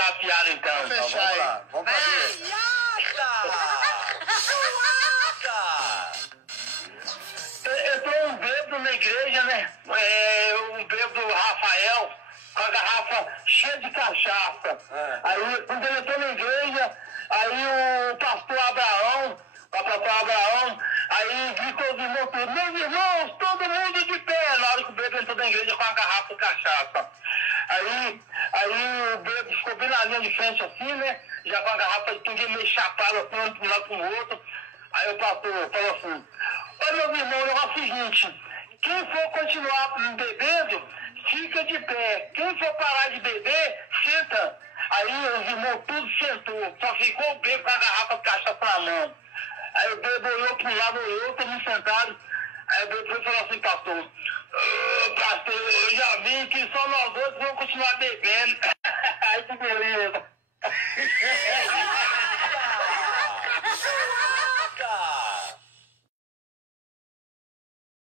contar a piada então. Vamos lá, vamos fazer. Entrou um bêbado na igreja, né? Um bêbado Rafael, com a garrafa cheia de cachaça. Aí, quando ele entrou na igreja, aí o pastor Abraão, aí gritou os irmãos todos: meus irmãos, todo mundo de pé, na hora que o bêbado entrou na igreja com a garrafa de cachaça. Aí o bêbado ficou bem na linha de frente assim, né? Já com a garrafa de pinguim meio chapada assim, de um lado pro outro. Aí o pastor falou assim: ô meus irmãos, o negócio é o seguinte, quem for continuar bebendo, fica de pé. Quem for parar de beber, senta. Aí os irmãos tudo sentou, só ficou o bêbado com a garrafa de cachaça na mão. Aí o bêbado olhou para um lado, olhou, todo mundo sentado. Aí o bêbado falou assim: pastor, pastor, eu já vi que só nós dois vamos continuar bebendo. Aí que beleza.